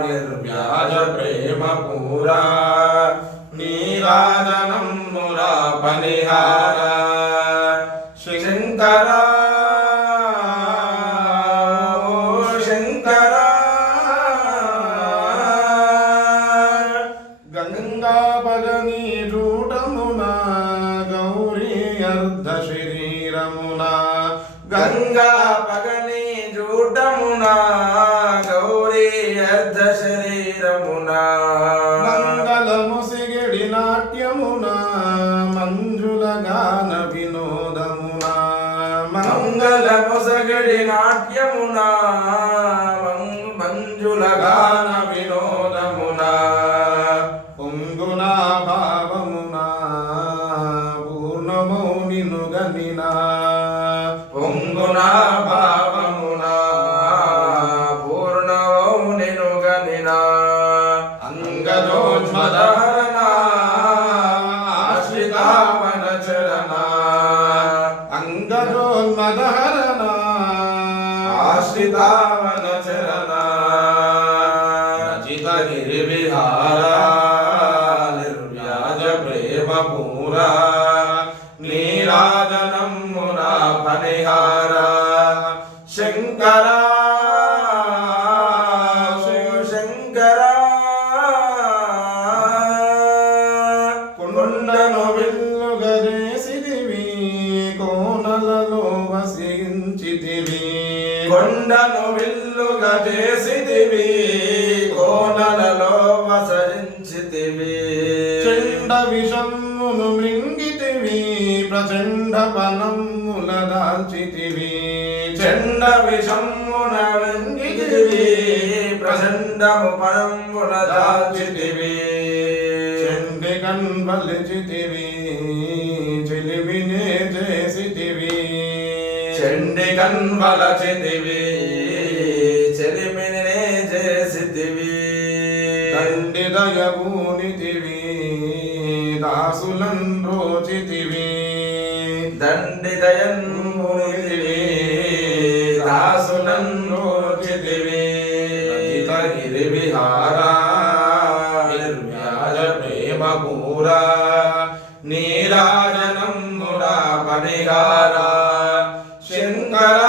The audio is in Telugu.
నిర్వ్యాజ ప్రేమ పూరా నీరాజనం మురా పనిహార శంకర శంకర గంగా పగని రూటమున గౌరీ అర్ధ శరీరమున గంగా పగని జూటమున గౌరీ అర్ధ శరీరమున మంగళము సిగిడి నాట్యమున మంజుల గాన వినోదమున మంగళము సిగిడి నాట్యమున మంజుల గాన వినోదమున పొంగున భావమున పూర్ణమౌనిను గనిన పొంగున భావమున పూర్ణమౌనిను గనిన అంగజోజ్వలహరణ ఆశ్రితావన చరణ అంగజోన్మదహరణ ఆశ్రితావన చరణ రచిత గిరివిహార నిర్వ్యాజ ప్రేమ పూరా నీరాజనం మురా ఫణిహార శంకర శంకర కొండను విల్లుగరేసిదివి కోనలలో వసించితివి కొండను విల్లుగజేసిదివి కోనలలో వసించితివి చెండ విషమ్మును మృంగితివి ప్రచండ పనమ్ముల దాల్చితివి చెండ విషమ్మున మృంగితివి ప్రచండము పనమ్ముల దాల్చితివి చెండి కన్వలిచితివి చెలిమినే చేసితివి చెండి కన్వలచితివి చెలిమినే చేసితివి దండి దయభూనితివి దాసులన్ రోచితివి దండి దయన్మునితివి దాసులన్ రోచితివి రచిత గిరివిహార నిర్వ్యాజ ప్రేమ పూరా నీరాజనం మురా పనిహార శంకర